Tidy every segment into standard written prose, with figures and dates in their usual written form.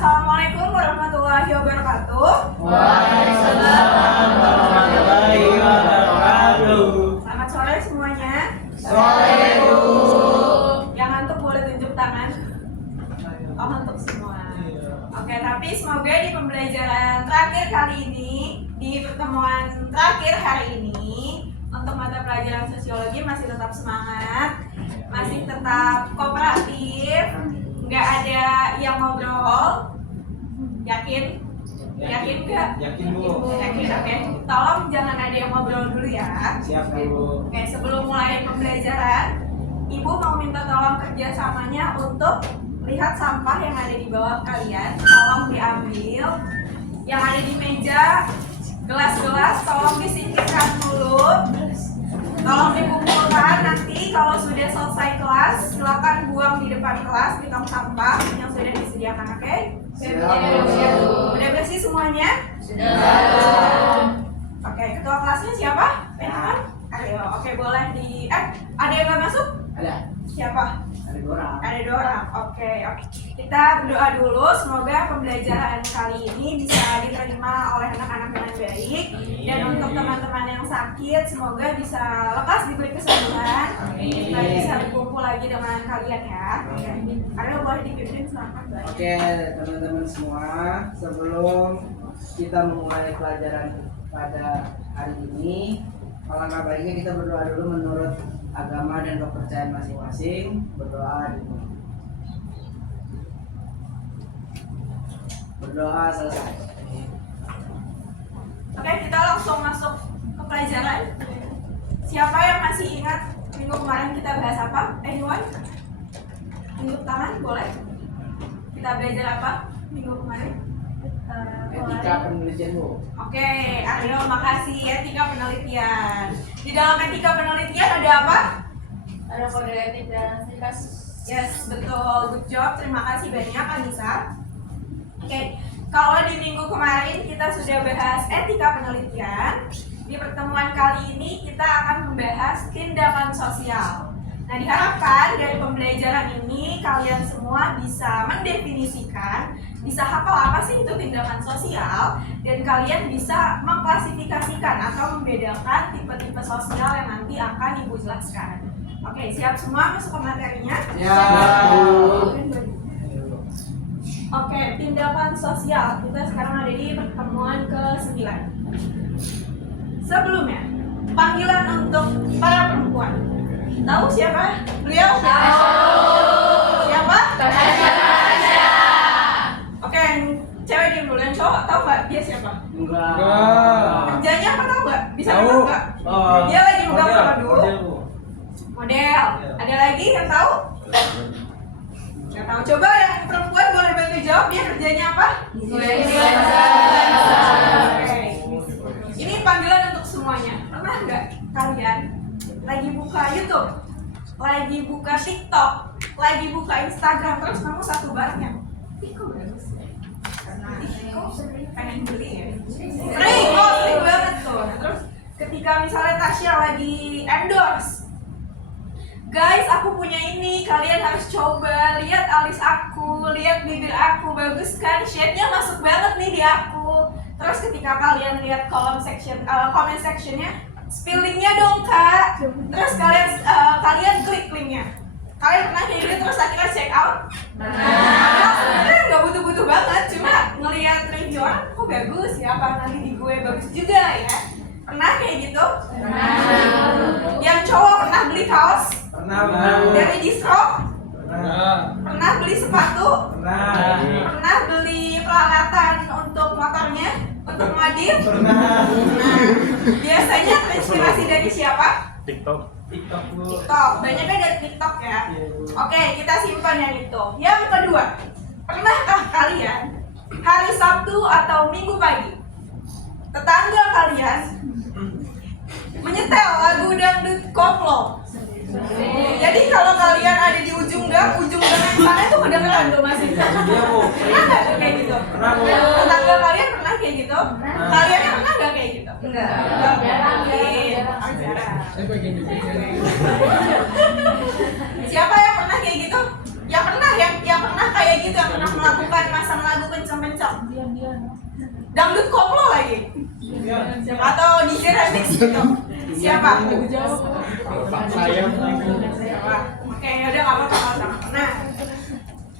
Assalamualaikum warahmatullahi wabarakatuh. Waalaikumsalam warahmatullahi wabarakatuh. Selamat sore semuanya. Sore Bu. Yang ngantuk boleh tunjuk tangan. Oh, ngantuk semua. Oke, tapi semoga di pembelajaran terakhir kali ini, di pertemuan terakhir hari ini, untuk mata pelajaran sosiologi masih tetap semangat, masih tetap kooperatif, nggak ada yang ngobrol. Yakin? Yakin nggak? Yakin Bu. Yakin, oke. Tolong jangan ada yang ngobrol dulu ya. Siap Bu. Oke, sebelum mulai pembelajaran, Ibu mau minta tolong kerjasamanya untuk lihat sampah yang ada di bawah kalian. Tolong diambil. Yang ada di meja, gelas-gelas, tolong disingkirkan dulu. Tolong dikumpulkan. Nanti kalau sudah selesai kelas, silakan buang di depan kelas di tong sampah yang sudah disediakan. Oke? Udah bersih semuanya? Oke, ketua kelasnya siapa? Pengen? Ayo, oke boleh di. Ada yang nggak masuk? Ada. Siapa? Ada orang. Ada 2 orang. Oke. Kita berdoa dulu. Semoga pembelajaran kali ini bisa diterima oleh anak-anak dengan baik. Dan untuk teman-teman yang sakit, semoga bisa lekas diberi kesembuhan. Kita bisa berkumpul lagi dengan kalian ya. Karena boleh dipimpin silakan. Oke teman-teman semua, sebelum kita memulai pelajaran pada hari ini, alangkah baiknya kita berdoa dulu menurut agama dan kepercayaan masing-masing. Berdoa dulu. Berdoa selesai. Oke, kita langsung masuk ke pelajaran. Siapa yang masih ingat minggu kemarin kita bahas apa? Anyone? Tunjuk tangan, boleh? Kita belajar apa minggu kemarin? Etika penelitian Bu. Oke, Ariel, makasih. Etika penelitian. Di dalam etika penelitian ada apa? Ada kode etik dan etika. Yes, betul. Good job. Terima kasih banyak, Anissa. Oke, kalau di minggu kemarin kita sudah bahas etika penelitian, di pertemuan kali ini kita akan membahas tindakan sosial. Nah, diharapkan dari pembelajaran ini kalian semua bisa mendefinisikan, bisa hafal apa sih itu tindakan sosial, dan kalian bisa mengklasifikasikan atau membedakan tipe-tipe sosial yang nanti akan Ibu jelaskan. Oke, siap semua masuk ke materinya? Ya. Oke, tindakan sosial. Kita sekarang ada di pertemuan ke-9. Sebelumnya, panggilan untuk para perempuan. Tahu siapa? Beliau? Siapa? Oke, yang cewek diem dulu. Yang cowok tahu nggak dia siapa? Enggak. Kerjanya apa tahu nggak? Bisa Tahu. nebak nggak? Dia lagi buka Model. apa dulu? Model. Ada lagi yang tahu? Nggak tahu. Coba yang perempuan boleh bantu jawab. Dia kerjanya apa? Oke. Ini panggilan untuk semuanya. Pernah nggak kalian lagi buka YouTube, lagi buka TikTok, lagi buka Instagram, terus kamu satu barangnya? Ih, kok bagus ya? Kok pengen beli ya? Sering banget tuh. Nah, terus ketika misalnya Tasya lagi endorse, guys, aku punya ini, kalian harus coba. Lihat alis aku, lihat bibir aku, bagus kan? Shade-nya masuk banget nih di aku. Terus ketika kalian lihat comment sectionnya, spill linknya dong kak. Terus kalian klik linknya. Kalian pernah kayak gitu terus akhirnya check out? Sebenarnya nggak butuh-butuh banget, cuma ngelihat review orang, kok bagus ya, apa nanti di gue bagus juga ya. Pernah kayak gitu? Yang cowok pernah beli kaos? Pernah. Dari distro? Pernah. Pernah beli sepatu? Pernah. Pernah beli peralatan untuk motornya? Untuk modif? Pernah. Nah, biasanya terinspirasi dari siapa? TikTok Bu. TikTok. Banyaknya dari TikTok ya. Iya, Bu. Oke, kita simpan yang itu. Yang kedua, pernahkah kalian hari Sabtu atau Minggu pagi tetangga kalian menyetel lagu dangdut koplo? Jadi kalau kalian ada di ujung gang yang sana itu kedengeran tuh masih. Iya Bu. Pernah nggak tuh kayak gitu? Pernah Bu. Tetangga kalian pernah kayak gitu? Kalian pernah nggak kayak gitu? Enggak. Siapa yang pernah kayak gitu? Yang pernah kayak gitu, yang pernah melakukan masa melakukan Dangdut koplo lagi. Atau DJ remix gitu. Siapa? Saya Siapa? Oke, udah nggak apa-apa. Nah,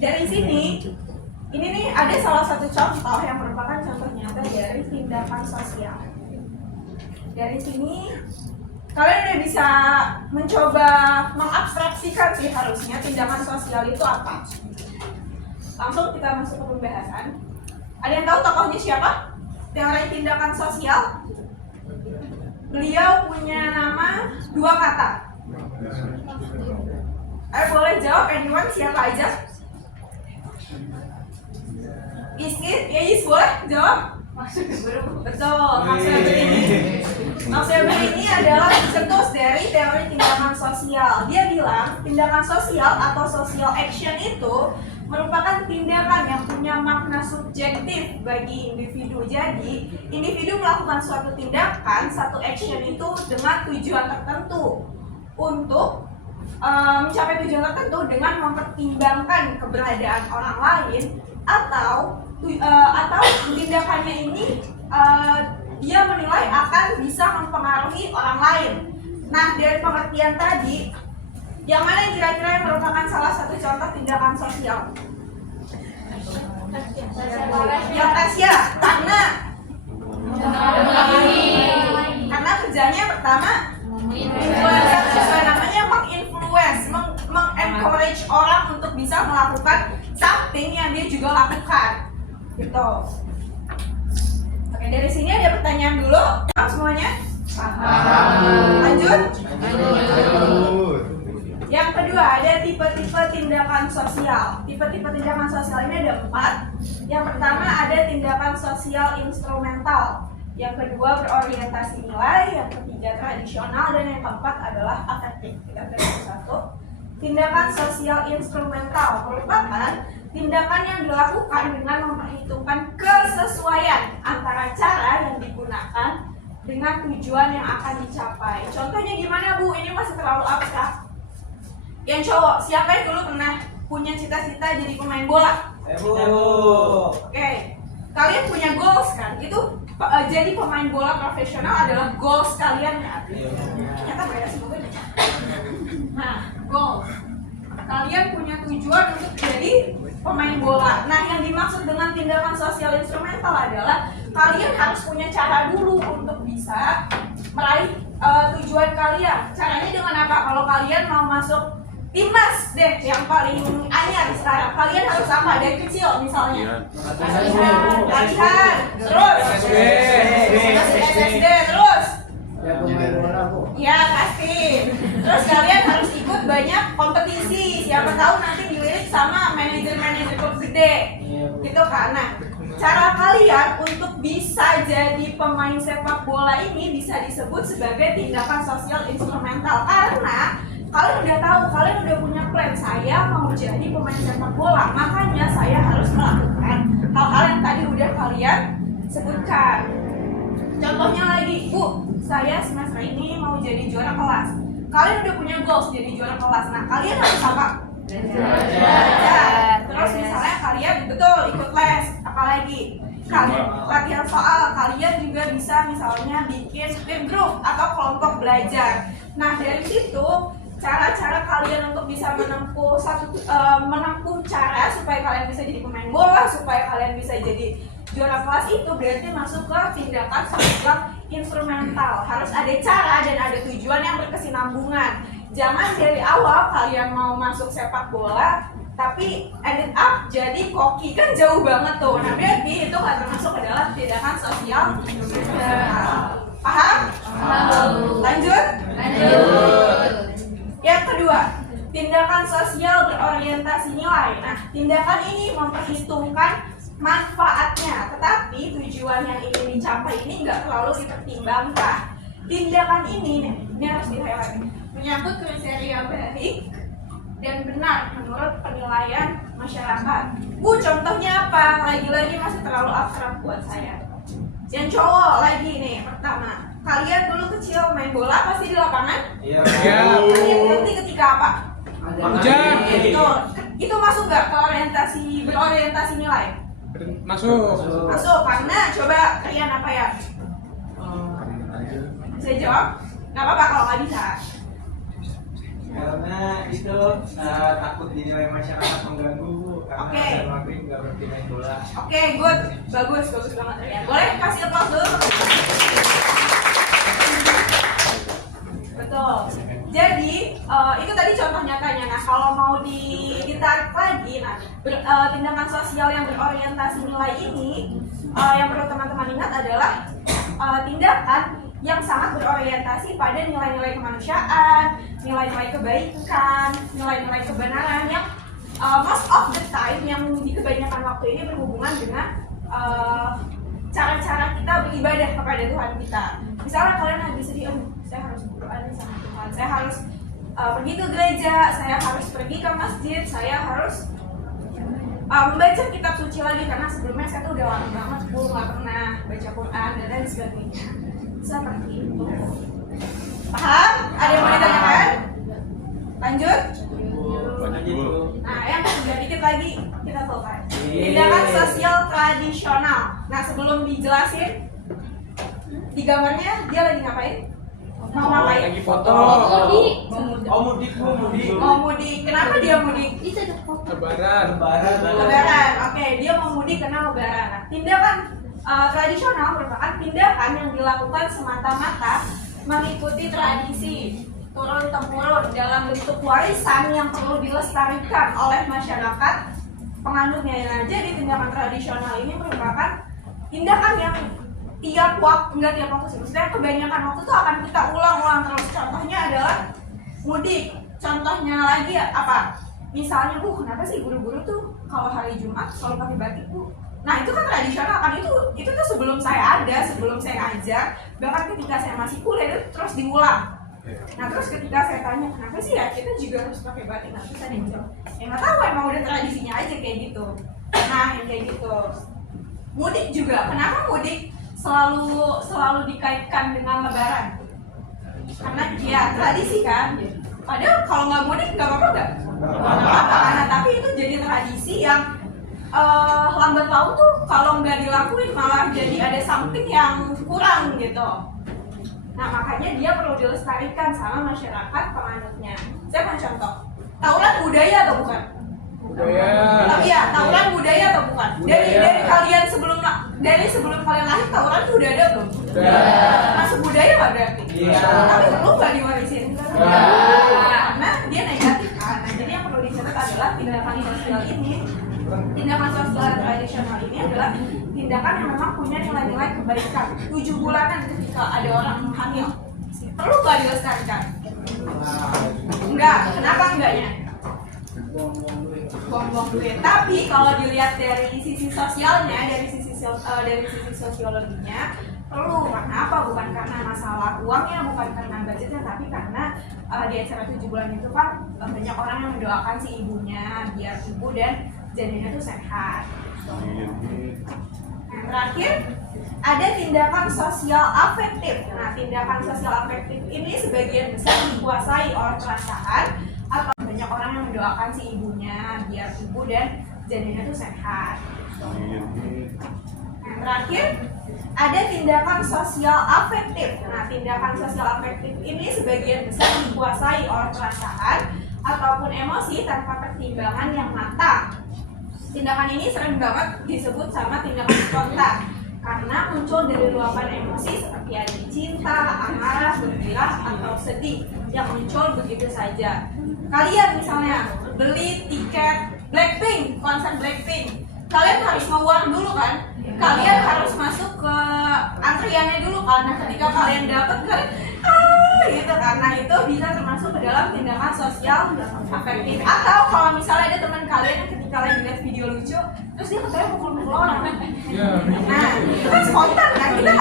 dari sini ini nih ada salah satu contoh yang merupakan contoh nyata dari tindakan sosial. Dari sini kalian udah bisa mencoba mengabstraksikan sih harusnya tindakan sosial itu apa. Langsung kita masuk ke pembahasan. Ada yang tahu tokohnya siapa? Teori tindakan sosial. Beliau punya nama 2 kata. Ayo boleh jawab anyone, siapa aja? Iskit, ya Is boleh jawab? Betul, maksudnya begini. Maksudnya begini adalah cetus dari teori tindakan sosial. Dia bilang tindakan sosial atau social action itu merupakan tindakan yang punya makna subjektif bagi individu. Jadi, individu melakukan suatu tindakan, satu action itu dengan tujuan tertentu untuk mencapai tujuan tertentu dengan mempertimbangkan keberadaan orang lain atau tindakannya ini dia menilai akan bisa mempengaruhi orang lain. Nah, dari pengertian tadi, yang mana yang kira-kira yang merupakan salah satu contoh tindakan sosial? Yang Tasya, karena kerjanya pertama influencer, sesuai namanya menginfluence, mengencourage orang untuk bisa melakukan something yang dia juga lakukan, gitu. Oke, dari sini ada pertanyaan dulu, semuanya? Lanjut. Yang kedua, ada tipe-tipe tindakan sosial. Tipe-tipe tindakan sosial ini ada 4. Yang pertama ada tindakan sosial instrumental. Yang kedua berorientasi nilai. Yang ketiga tradisional. Dan yang keempat adalah afektif. Kita beri satu. Tindakan sosial instrumental merupakan tindakan yang dilakukan dengan memperhitungkan kesesuaian antara cara yang digunakan dengan tujuan yang akan dicapai. Contohnya gimana Bu? Ini masih terlalu abstrak. Yang cowok, siapa yang dulu pernah punya cita-cita jadi pemain bola? Oke, kalian punya goals kan? Itu jadi pemain bola profesional adalah goals kalian kan? Ternyata mereka semuanya. Nah, goals. Kalian punya tujuan untuk jadi pemain bola. Nah, yang dimaksud dengan tindakan sosial instrumental adalah kalian harus punya cara dulu untuk bisa meraih tujuan kalian. Caranya dengan apa? Kalau kalian mau masuk timnas deh yang paling anyar sekarang, kalian harus apa? Dari kecil misalnya latihan, terus SD, terus ya pasti, terus kalian harus ikut banyak kompetisi, siapa tahu nanti dilirik sama manajer-manajer klub gede gitu kan. Nah, cara kalian untuk bisa jadi pemain sepak bola ini bisa disebut sebagai tindakan sosial instrumental karena kalian udah tahu, kalian udah punya plan, saya mau jadi pemain sepak bola, makanya saya harus melakukan hal-hal yang tadi udah kalian sebutkan. Contohnya lagi, Bu, saya semester ini mau jadi juara kelas. Kalian udah punya goals jadi juara kelas, nah kalian harus apa? Belajar. Terus misalnya kalian betul ikut les, apalagi kalian latihan soal, kalian juga bisa misalnya bikin peer group atau kelompok belajar. Nah, dari situ cara-cara kalian untuk bisa menempuh cara supaya kalian bisa jadi pemain bola, supaya kalian bisa jadi juara kelas itu berarti masuk ke tindakan sosial instrumental. Harus ada cara dan ada tujuan yang berkesinambungan. Jangan dari awal kalian mau masuk sepak bola tapi ended up jadi koki, kan jauh banget tuh. Nah, berarti itu nggak termasuk adalah tindakan sosial instrumental. Paham? Lanjut. Yang kedua, tindakan sosial berorientasi nilai. Nah, tindakan ini memperhitungkan manfaatnya, tetapi tujuan yang ingin dicapai ini nggak terlalu dipertimbangkan. Tindakan ini harus di-highlight, menyangkut kriteria baik dan benar menurut penilaian masyarakat. Bu, contohnya apa? Lagi-lagi masih terlalu abstrak buat saya. Yang cowok lagi nih, pertama, kalian dulu kecil main bola pasti di lapangan? Iya. Kalian berhenti ketika apa? Hujan. Itu masuk nggak ke berorientasi nilai? Masuk. Masuk, karena coba kalian apa ya? Bisa jawab? Nggak apa-apa kalau nggak bisa. Karena itu takut dinilai masyarakat mengganggu karena Oke. ada maghrib nggak berhenti main bola. Oke, good. Bagus banget kalian. Boleh kasih applause dulu? Betul. Jadi, itu tadi contoh nyatanya. Nah, kalau mau ditarik lagi, nah, tindakan sosial yang berorientasi nilai ini, yang perlu teman-teman ingat adalah tindakan yang sangat berorientasi pada nilai-nilai kemanusiaan, nilai-nilai kebaikan, nilai-nilai kebenaran yang most of the time yang di kebanyakan waktu ini berhubungan dengan cara-cara kita beribadah kepada Tuhan kita. Misalnya kalian lagi sedih, saya harus berdoa nih sama Tuhan, saya harus pergi ke gereja, saya harus pergi ke masjid, saya harus membaca kitab suci lagi karena sebelumnya saya tuh udah lama banget nggak pernah baca Quran dan lain sebagainya. Seperti itu. Paham? Ada yang mau ditanyakan? Lanjut? Nah, yang ketiga dikit lagi kita selesai. Tindakan sosial tradisional. Nah, sebelum dijelasin di gambarnya dia lagi ngapain? Mau ngapain? Lagi foto. Mudik. Mau mudik. Kenapa dia mudik? Lebaran. Lebaran. Oke, dia mau mudik karena lebaran. Nah, tindakan tradisional merupakan tindakan yang dilakukan semata-mata mengikuti tradisi turun-temurun dalam bentuk warisan yang perlu dilestarikan oleh masyarakat penganutnya. Nah, jadi tindakan tradisional ini merupakan tindakan yang tiap waktu sih, maksudnya kebanyakan waktu itu akan kita ulang-ulang terus. Contohnya adalah mudik. Contohnya lagi apa? Misalnya, kenapa sih guru-guru tuh kalau hari Jumat selalu pakai batik, Bu? Nah, itu kan tradisional kan, itu tuh sebelum saya ada, sebelum saya ngajar, bahkan ketika saya masih kuliah itu terus diulang. Nah, terus ketika saya tanya, kenapa sih ya kita juga harus pakai batik? Nah, terus ada yang jawab, ya nggak tahu, emang udah tradisinya aja kayak gitu. Nah, yang kayak gitu. Mudik juga, kenapa mudik selalu dikaitkan dengan lebaran? Karena ya tradisi kan. Padahal kalau nggak mudik nggak apa-apa nggak? Nggak apa-apa, karena tapi itu jadi tradisi yang lambat laun tuh kalau nggak dilakuin malah jadi ada something yang kurang gitu. Nah, makanya dia perlu dilestarikan sama masyarakat penganutnya. Saya mau contoh, tawuran budaya atau bukan? Budaya. Iya, tawuran budaya atau bukan? Dari kalian sebelum kalian lahir tawuran tuh udah ada belum? Masuk budaya nggak berarti? Iya. Tapi perlu nggak diwarisin? Karena dia negatif kan. Nah, jadi yang perlu dicatat adalah tindakan sosial ini. Tindakan sosial tradisional ini adalah tindakan yang memang punya nilai-nilai kebaikan. 7 bulanan ketika ada orang hamil, perlu nggak dilestarikan? Enggak. Kenapa enggaknya? Buang-buang duit. Tapi kalau dilihat dari sisi sosialnya, dari sisi sosiologinya, perlu. Karena apa? Bukan karena masalah uangnya, bukan karena budgetnya, tapi karena di acara 7 bulan itu kan banyak orang yang mendoakan si ibunya biar ibu dan janinnya tuh sehat. Yang terakhir, ada tindakan sosial afektif. Nah, tindakan sosial afektif ini sebagian besar dikuasai oleh perasaan atau banyak orang yang mendoakan si ibunya biar ibu dan janinnya tuh sehat. Yang terakhir, ada tindakan sosial afektif. Nah, tindakan sosial afektif ini sebagian besar dikuasai oleh perasaan ataupun emosi tanpa pertimbangan yang matang. Tindakan ini sering banget disebut sama tindakan spontan karena muncul dari luapan emosi seperti ada cinta, amarah, gembira, atau sedih yang muncul begitu saja. Kalian misalnya beli tiket Blackpink, konser Blackpink, kalian harus nge-warn dulu kan? Kalian harus masuk ke antriannya dulu kan? Nah, ketika kalian dapat kalian gitu, karena itu bisa termasuk ke dalam tindakan sosial afektif. Atau kalau misalnya ada teman kalian yang ketika lagi lihat video lucu terus dia katanya mukul-mukul orang, nah itu kan spontan kan, kita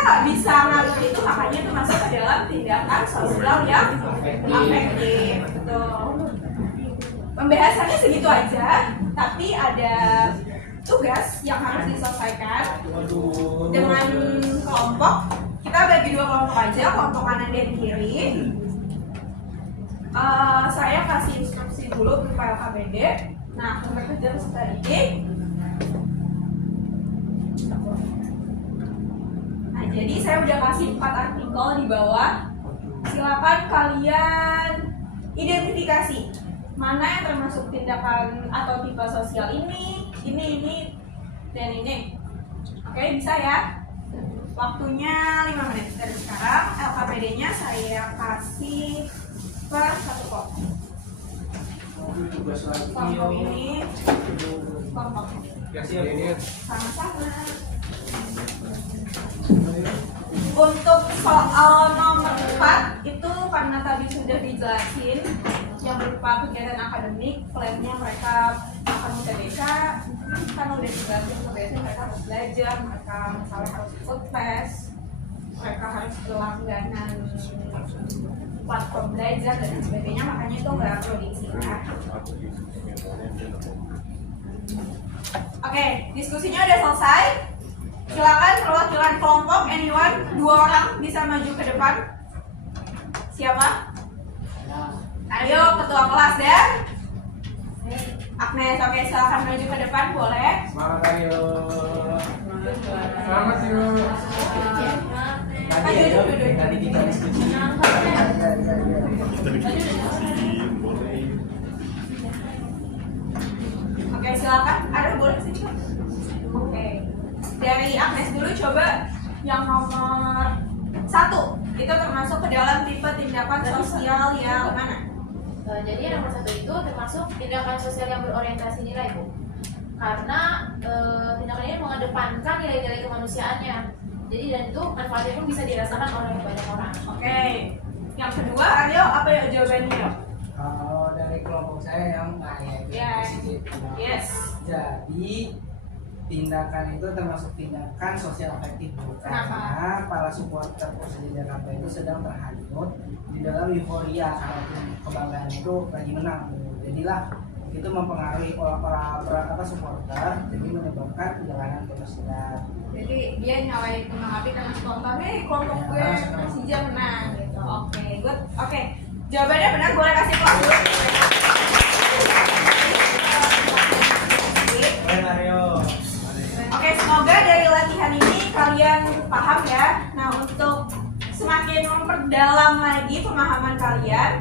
nggak bisa ngatur itu, makanya itu masuk ke dalam tindakan sosial yang afektif. Betul. Pembahasannya segitu aja, tapi ada tugas yang harus diselesaikan dengan kelompok. Kita bagi 2 kelompok aja, kelompok kanan dan kiri. Saya kasih instruksi dulu berupa LKPD. Nah, untuk kerja peserta didik, kasih 4 artikel di bawah. Silakan kalian identifikasi mana yang termasuk tindakan atau tipe sosial ini, dan ini. Oke, bisa ya? Waktunya 5 menit dari sekarang. LKPD-nya saya kasih per 1 kelompok. Kelompok ini, kelompok Ya siap. sama-sama. Untuk soal nomor 4 itu karena tadi sudah dijelasin yang berupa kegiatan akademik, plannya mereka akan UTBK, kan udah dijelasin biasanya mereka harus belajar, mereka misalnya harus ikut tes, mereka harus berlangganan platform belajar dan sebagainya, makanya itu nggak perlu diisi. Oke, diskusinya udah selesai. Silakan perwakilan kelompok, anyone, 2 orang bisa maju ke depan. Siapa? Ayo, ketua kelas dan Agnes. Oke, silakan maju ke depan, boleh. Semangat ayo. Selamat yuk. Tadi ya, tadi kita diskusi. Oke, silakan. Ada boleh sih. Oke. Dari Agnes dulu coba yang nomor 1. Itu termasuk ke dalam tipe tindakan sosial yang mana? Jadi yang nomor 1 itu termasuk tindakan sosial yang berorientasi nilai, Bu. Karena tindakan ini mengedepankan nilai-nilai kemanusiaannya. Jadi dan itu manfaatnya pun bisa dirasakan oleh banyak orang. Oke. Yang kedua, Aryo, apa ya jawabannya? Kalau dari kelompok saya yang Yes. positif. Yes. Jadi tindakan itu termasuk tindakan sosial efektif, Bu. Kenapa? Karena para supporter Persija Jakarta itu sedang terhanyut di dalam euforia karena tim kebanggaan itu lagi menang, Bu. Jadilah itu mempengaruhi para supporter, jadi menyebabkan perjalanan kemesian. Jadi dia nyalain kembang api karena spontan, kelompok gue Persija menang gitu. Oke, good. Oke, jawabannya benar, boleh kasih kelas dulu. Keren Aryo. Oke, semoga dari latihan ini kalian paham ya. Nah, untuk semakin memperdalam lagi pemahaman kalian,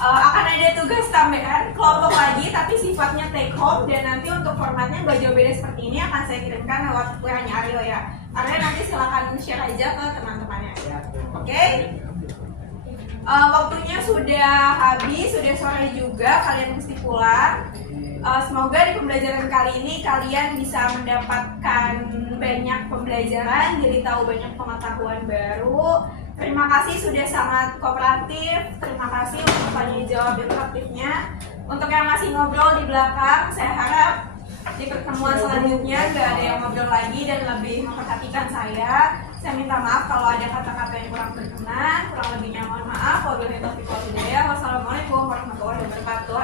akan ada tugas tambahan kelompok lagi tapi sifatnya take home, dan nanti untuk formatnya baju beda seperti ini akan saya kirimkan lewat WA-nya Aryo ya. Aryo nanti silakan share aja ke teman-temannya. Oke? Waktunya sudah habis, sudah sore juga, kalian mesti pulang. Semoga di pembelajaran kali ini kalian bisa mendapatkan banyak pembelajaran, jadi tahu banyak pengetahuan baru. Terima kasih sudah sangat kooperatif. Terima kasih untuk tanya jawab interaktifnya. Untuk yang masih ngobrol di belakang, saya harap di pertemuan selanjutnya nggak ada yang ngobrol lagi dan lebih memperhatikan saya. Saya minta maaf kalau ada kata-kata yang kurang berkenan, kurang lebihnya mohon maaf. Wabillahi taufiq wal hidayah. Wassalamualaikum warahmatullahi wabarakatuh.